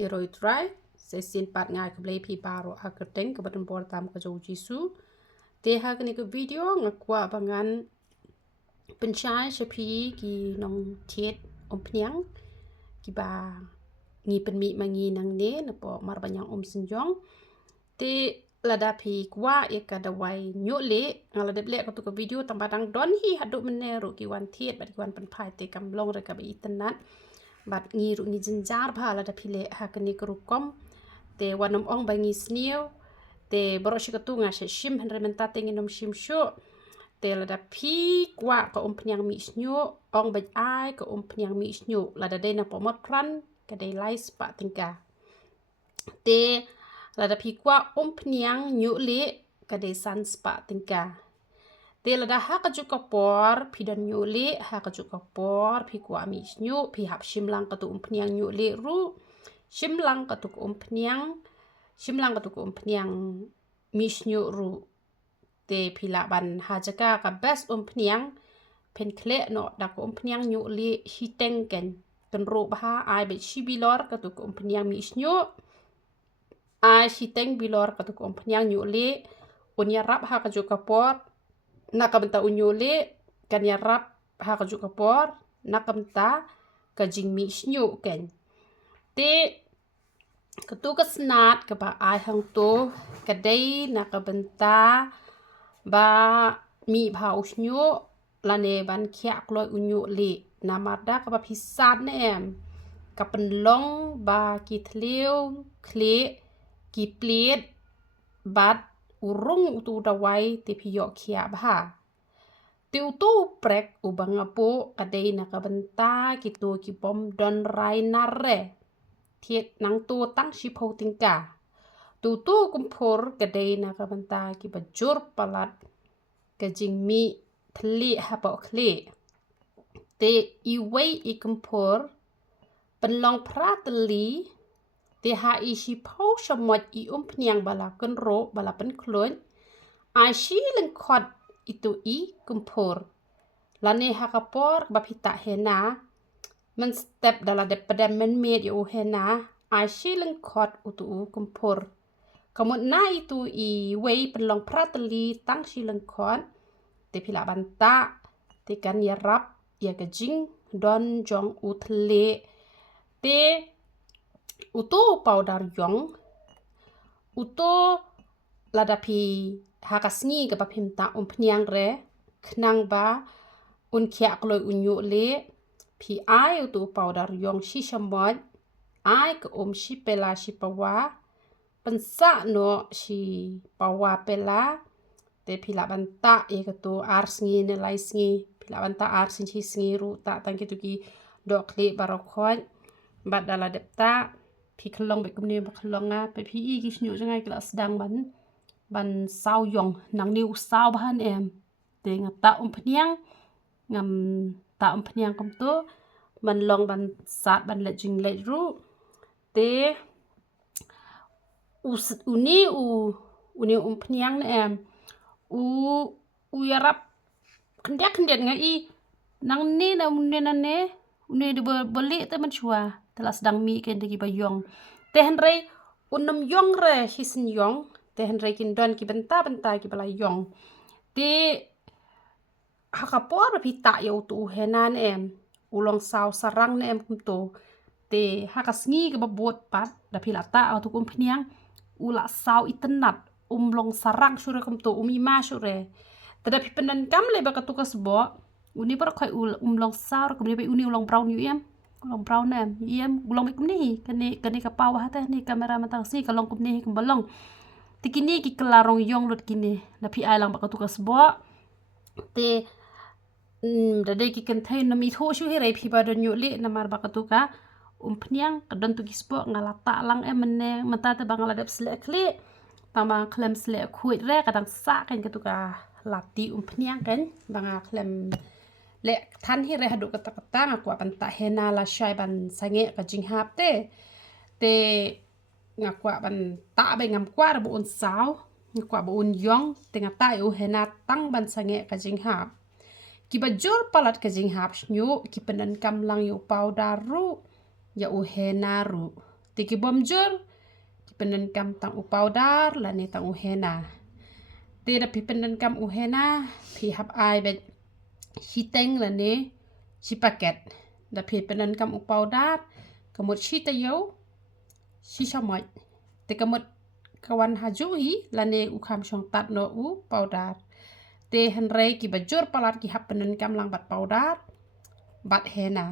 Iroi try sesin pat ngai ke blai pi baro hakerdeng ke badan bor tam ke jau jisu te ha ke ni ke video ngakwa bangan penchai shapi ki nong tiet pniang ki ba ngi pen mi mangi nang ne na po mar banyang sinjong te lada pi kwa e ka da wai nyo le ngala de ble ko to video tam badang don hi hadu menero ki wan tiet bat ki wan pen phai te kam long re ka bi tanat bat ngi ru ngi jinjar bha lada pi le ha ke ni ko kom te wanom ong bangi sniu te boro shikatu nga shim henre menta te nginom shim sho te lada pi kwa ka pniang mi snyo ong baj ai ka pniang mi snyo lada de na pomot pran ka de lais pa tingka te lada pi kwa pniang nyu le ka de sans pa tingka te lada ha ka juk por pi dan nyu le ha ka juk por pi kwa mi snyo pi hap shim lang ka tu pniang nyu le ru shim lang ka tu pniang shimlang katu pniang misnyu ru te pila ban hajaka ka best pniang pen kle no da pniang nyu li hiteng ken ro bah ai be shibilor katu pniang misnyu ai hiteng bilor katu pniang nyu li unya rap ha ka joka por nakamta unyu li kan ya rap ha ka joka por nakamta ka jing misnyu ken te ketugas nat ke ba ai hang to kadai na ka benta ba mi ba usnyo lane ban khia kloi unyo le namada ka ba pisan ne em ka penlong ba ki thleu kle ki plet bat urung tu dawai te piyo khia ba tiu tu prek ubang apo kadai na ka benta ki to ki bom don rai nare thiet nang tu tang shi phau tingka tu kumpur kadai na ka banta ki bajur palat ka jing mi thli ha pa khle te I wei I kumpur penlong prateli te ha I shi phau shamot I pniang bala kan ro bala pen klon a shi leng khot itu I kumpur lane ha ka por ba phita hena man step dala de padam men med yo hena a shileng khot utu kumpur kamu na itu I wei penlong prateli tang shileng khot te pila banta te kan ya rap ya kajing don jong utle te utu powder yong utu ladapi hakasngi ka papimta pniang re knang ba un khia kloi unyu le pi ai utu powder yong shi shamot ai ka shi pela shi pawa pensa no shi pawa pela te pila banta e ka tu ars ngi ne lai sngi pila banta ars ngi sngi ru ta tang ki tu ki dok le barokhon bat dala depta pi khlong be kumne ba khlonga pe pi I ki snyu jangai klas dang ban sao yong nang niu sao ban em te ngata pniang ngam ta pniang kom tu ban long ban sat ban le jing le ru te uni pniang na em u yarap kendak nga I nang ne na ne uni de beli te man chua telas dang mi ken de ba yong te henrei unam yong re hisin yong te henrei kin don ki benta ki bala yong te hakapor pita yo tu henan em ulong sao sarang ne em kumto te hakasngi ke babot pat da pilata auto pniang ula sao itenat long sarang sure kumto umima sure tadapi penan kam le baka tukas bo uni par khoi long sao kumni be uni ulong brown em ulong brown em ulong be kumni kani ka pawa ta ni kamera matang si kalong kumni kumbalong tikini ki kelarong yong lut kini na pi ai lang baka tukas bo te dade ki kenthai na mi tho shu here phi ba don yu le na mar baka tuka pniang kadon tu kispo ngalata lang mene mata te bangala dep sle kle tama klem sle khuit re kadang sa kan ketuka lati pniang kan banga klem le than hi re hadu kata kata ngaku panta hena la shai ban sange ka jing hap te ngaku ban ta be ngam kwar bu un sao ngaku bu un yong te ngata u hena tang ban sange ka jing hap ki bajur palat ka jing hap nyu ki penan kam lang yu powder ru ya u hena ru Tiki bomjur penden kam tang u powder la ni tang u henna te da pi penden kam u henna pi hap ai bet hiteng la ni si paket da pi penden kam u powder kamut si tayo si samoi te kamut kawan haju hi la ni u kham shong tat no u powder te henrei ki bajur palat ki hap penden kam lang bat powder bat henna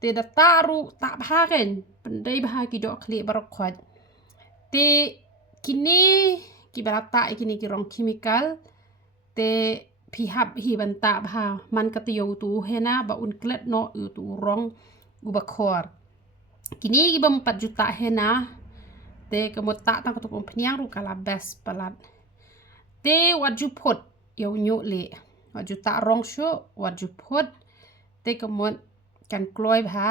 te da taru tak bahagen pendai bahagi dok kli barok khwat te kini ki barata kini ki rong chemical te pihap hi banta bha man katiyo tu hena ba un klet no tu rong u bakhor kini ki bam 4 juta hena te kamut tak tang tu pnyang ru kala best palat te waju phot yo nyu le waju ta rong shu waju phot te kamut kan kloi bha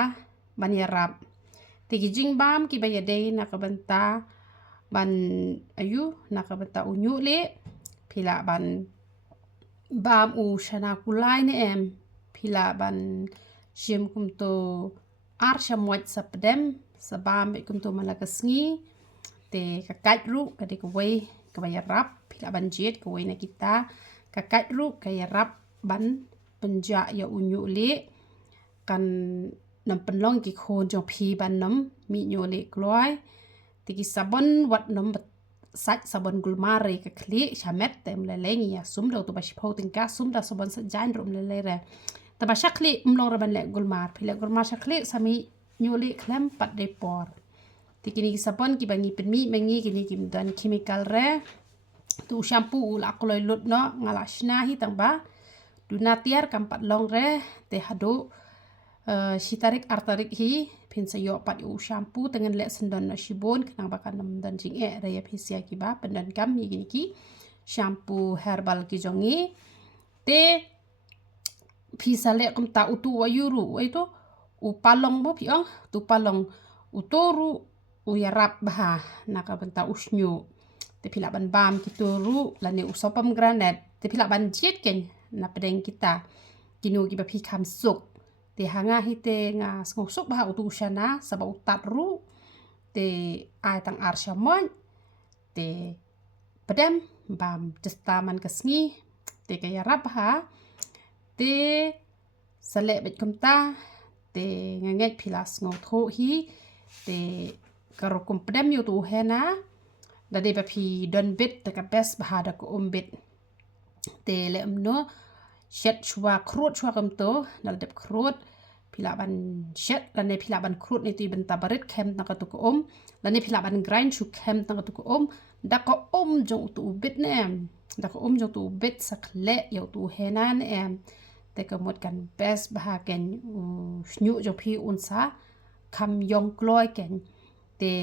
ban yarap te ki jing bam ki bayade na ka banta ban ayu na ka banta unyu le pila ban bam u shana kulai ne em pila ban shim kum to ar shamwat sapdem sabam kum to malagasngi te kakat ru ka de kwai ka bayarap pila ban jet kwai na kita kakat ru ka yarap ban penja ya unyu le kan nam penlong ki khon jong phi ban nam mi nyo le kloi tiki sabon wat nam sach sabon gulmare ka kli chamet tem le leng ya sum do to ba shpo tingka sum da sabon sa jan rum le re ta ba shakli mlong raban le gulmar phile gulmar shakli sami nyo le klem pat de por tiki ni sabon ki bangi penmi mengi kini kim dan chemical re tu shampoo la kloi lut no ngala shna hi tang ba du natiar kam pat long re te hado si tarik artarik hi pin sa yo pat u shampoo tengen le sendon na shibon kenang bakan nam dan jing re ya pisia ki ba pendan kam ni gini ki shampoo herbal ki jongi te pisa le kum ta utu wa yuru itu u palong bo piong tu palong utoru u yarap bah na ka benta usnyu te pila ban bam ki toru la ne usopam granat te pila ban jet ken na pedeng kita kinu ki ba pi kam suk te hanga hi te nga ngosuk bah utu shana saba utat ru te ai tang ar shamon te pedem bam testaman kesngi te kaya rap ha te sale bet kumta te nganget pilas ngotho hi te karokum pedem yu tu hena da de pi don bit te ka best bahada ko umbit te le amno shet chwa krut chwa kamto dal dep krut pila ban shet la ne pila ban krut ni ti benta barit kem na ka tu ko la ne pila ban grind chu kem na ka tu ko da ko jong tu bit ne da ko jong tu bit sakle yo tu hena ne te ka mot kan best bahagen snyu jo pi unsa kam yong kloi ken te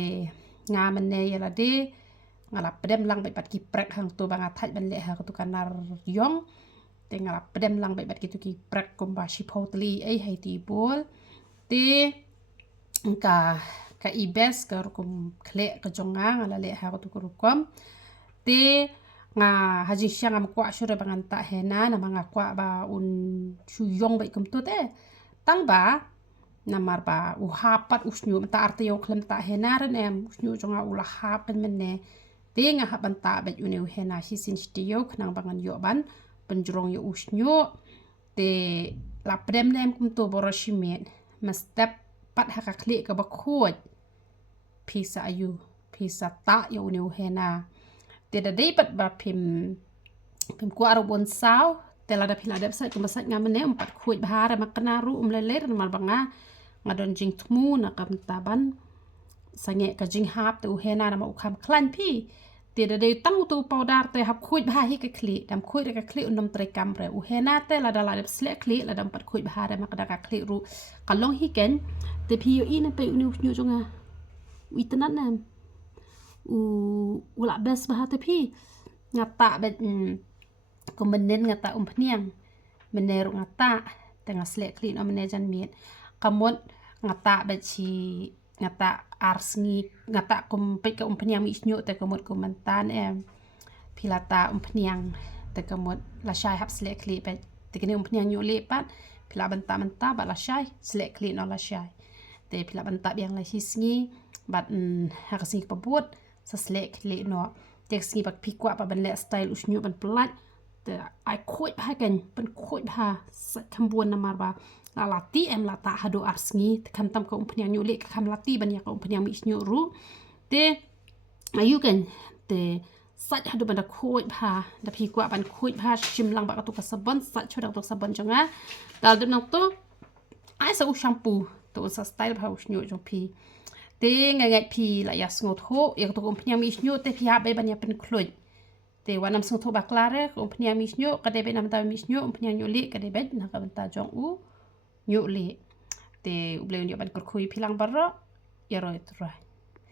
nga man ne yala de ngala pedem lang bet pat ki prek hang tu banga thaj ban le ha tu kanar yong te ngala pedem lang bet bat ki tu ki prek kum ba shi photli ai hai ti bol te ka ibes ka kum khle ka jonga ngala le ha tu kurukom te nga haji syang am kwa shure bangan ta hena na manga kwa ba un chu yong bet kum tu te tang ba namar ba u hapat usnyu ta arte yo klem ta hena ren em usnyu jonga ula hapen menne te nga haban ta bet uni hena hi sin stiyo knang bangan yo ban penjrong yo usnyu te la prem lem kum to boroshimet mastep pat haka kli ka ba khoj pisa ayu pisa ta yo uni hena te da dei pat ba pim kwa ro bon saw te la da pila da sa ka masat ngamene pat khoj bahara makna ru lele mal banga ngadon jing tmu na kam taban sange ka jing hap tu hena na ma ukam klan pi te da de tang tu powder te hap khuj bha hi ka kli dam khuj ka kli unom tre kam re u hena te la da la de sle kli la dam pat khuj bha da ma ka kli ru kalong hi ken te pi yo ina pe unu nyu jonga u itanat na u la bes bha te pi ngata bet ko menen ngata phniang mener ngata te ngasle kli no mene jan miet kamot ngata bet chi ngata arsngi ngata kumpet ka phniang mi snyu te kamot ko mantan pilata phniang te kamot la shai hap sle kli bet te kene phniang nyu le pat pila banta ba la shai sle kli no la shai te pila banta biang la hisngi bat hakasi pabut seslek le no tek singi bak pikwa pa ban le style usnyu ban pelat te ai khoi ha kan ban khoi ha kambuan na marba la lati em lata hado arsngi te kam tam ko umpnya nyu le kam lati ban ya ko umpnya mi snyu ru te ayu kan te sat hadu ban khoi ha da pikwa ban khoi ha shim lang ba ka to ka saban sat chodak to saban jonga dal dum nang to ai sa u shampoo to sa style ba usnyu jong pi te ngai pi la ya sngot ho ya to umpnya mi snyu te pi ha be ban ya pen khoi te wanam sung tho baklare umpnya misnyo kade be nam ta misnyo umpnya nyuli kade be na ka banta jong u nyuli te uble nyo ban kur khui philang barro ya ro